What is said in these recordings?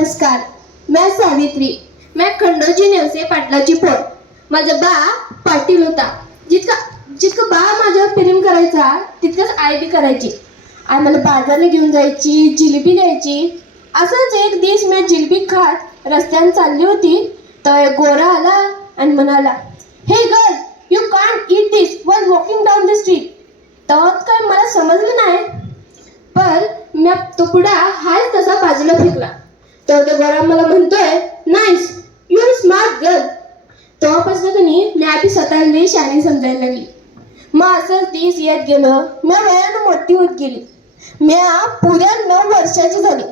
नमस्कार. मैं सावित्री. मैं खंडोजी नेवसे पाटलाची पोर. माझा बा पाटील होता. जितकं बा माझ्यावर प्रेम करायचा तितकंच आई बी करायची. आई मला बाजारला घेऊन जायची, जिलेबी द्यायची. असंच एक दिवस मी जिलेबी खात रस्त्याने चालली होती तर एक गोरा आला आणि म्हणाला, हे girl, you can't eat this while walking down the street. तेव्हा काय मला समजलं नाही, पण मी तो पुडा हाय तसा बाजूला फेकला. तर तो गोरा मला म्हणतोय, nice, you are smart girl. तेव्हापासून कधी मी आधी स्वतःला लई शहाणी समजायला लागली. मग असंच दिवस येत गेलं. मी वयानं मोठी होत गेली. मी पुऱ्या 9 वर्षाची झाली.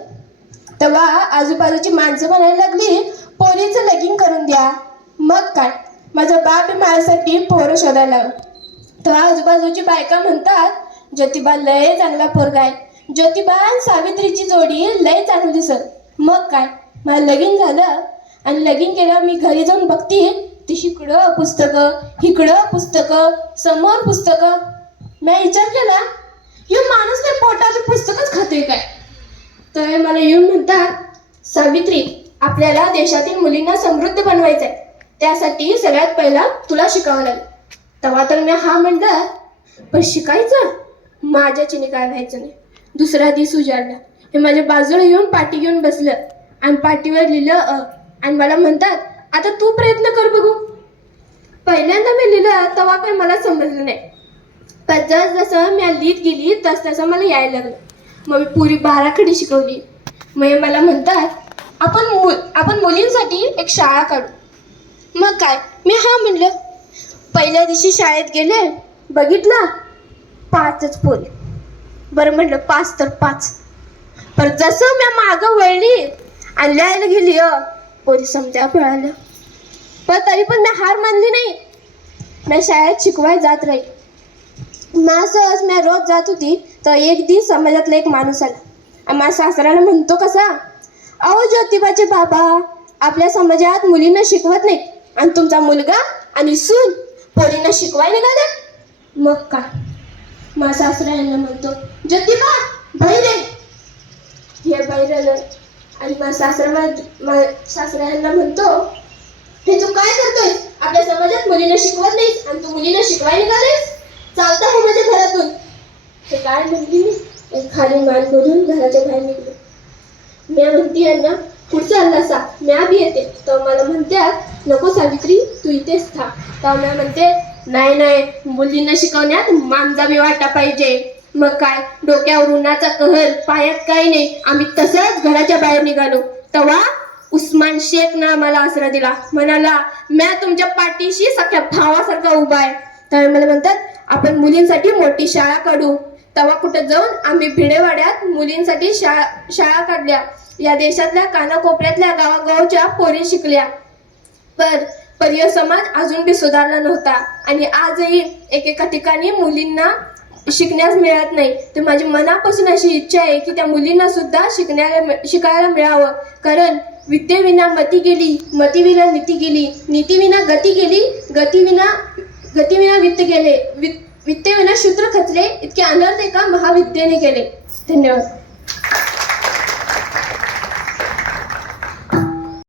तेव्हा आजूबाजूची माणसं म्हणायला लागली, पोरीचं लगीन करून द्या. मग काय, माझा बाप माझ्यासाठी पोरं शोधायला लागला. तेव्हा आजूबाजूची बायका म्हणतात, ज्योतिबा लय चांगला पोरगा आहे. ज्योतिबा आणि सावित्रीची जोडी लय चांगली दिसत. मग काय, मला लगीन झालं आणि लगीन केल्यावर मी घरी जाऊन बघते, ती इकडं पुस्तकं, इकडं पुस्तकं, समोर पुस्तकं. मी विचार केला, यो माणूस काय पोटाची पुस्तकच खातोय काय. तर मला येऊन म्हणतात, सावित्री, आपल्याला देशातील मुलींना समृद्ध बनवायचंय. त्यासाठी सगळ्यात पहिला तुला शिकावं लागेल. तेव्हा तर मी हा म्हणलं, पण शिकायचं माझ्याच्याने काय व्हायचं नाही. दुसरा दिवस उजाडला. हे माझ्या बाजूला येऊन पाटी घेऊन बसलं आणि पाटीवर लिहिलं आणि मला म्हणतात, आता तू प्रयत्न कर बघू. पहिल्यांदा मी लिहिलं तेव्हा काही मला समजलं नाही, पण जसं मी लिहित गेली तसं मला यायला लागलं. मग मी पुरी 12 खडी शिकवली. मग मला म्हणतात, आपण मुलींसाठी एक शाळा काढू. मग काय, मी हा म्हणलं. पहिल्या दिवशी शाळेत गेले, बघितलं 5च पोरी. बरं म्हणलं 5 तर 5. पण जसं मी मागं वळली आणि लिहायला गेली पोरी समजा पळालं. पण तरी पण मी हार मानली नाही. मी शाळेत शिकवायला जात राहील. असंच मी रोज जात होती तर एक दिवस समाजातला एक माणूस आला आणि माझ्या सासऱ्याला म्हणतो कसा, अहो ज्योतिबाचे बाबा आपल्या समाजात मुलींना शिकवत नाही आणि तुमचा मुलगा आणि सून पोरींना शिकवायला निघाला. मग काय, माझ्या सासऱ्याला म्हणतो, ज्योतिबा बाहेर ये. हे बाहेर आलं आणि माझ्या सासऱ्याला म्हणतो, हे तू काय करतोय, आपल्या समाजात मुलींना शिकवत नाहीस आणि तू मुलींना शिकवायला निघालेस, चालतं हो माझ्या घरातून. ते काय म्हणली मी, खाली मान करून घराच्या बाहेर निघलो. मी म्हणते यांना, पुढचं चालला सा, मी बी येते. तर मला म्हणतात, नको सावित्री, तू इथेच थांब. तर मी म्हणते, नाही, मुलींना शिकवण्यात मांजा बी वाटा पाहिजे. मग काय, डोक्यावर उन्हाचा कहर, पायात काही नाही. आम्ही तसंच घराच्या बाहेर निघालो. तेव्हा उस्मान शेखनं मला आसरा दिला. म्हणाला, मी तुमच्या पाठीशी सख्या भावासारखा उभा आहे. तर मला म्हणतात, आपण मुलींसाठी मोठी शाळा काढू. तेव्हा कुठं जाऊन आम्ही भिडेवाड्यात मुलींसाठी शाळा काढल्या. या देशातल्या कानाकोपऱ्यातल्या गावागावच्या पोरी शिकल्या. पण यो समाज अजून बी सुधारला नव्हता आणि आजही एकेका ठिकाणी मुलींना शिकण्यास मिळत नाही. तर माझी मनापासून अशी इच्छा आहे की त्या मुलींना सुद्धा शिकायला मिळावं. कारण विद्येविना मती गेली, मतीविना नीती गेली, नीतीविना गती गेली, गतीविना वित्त गेले, वित्तेविना शूद्र खचले. इतके अनर्थ एका महाविद्येने केले. धन्यवाद.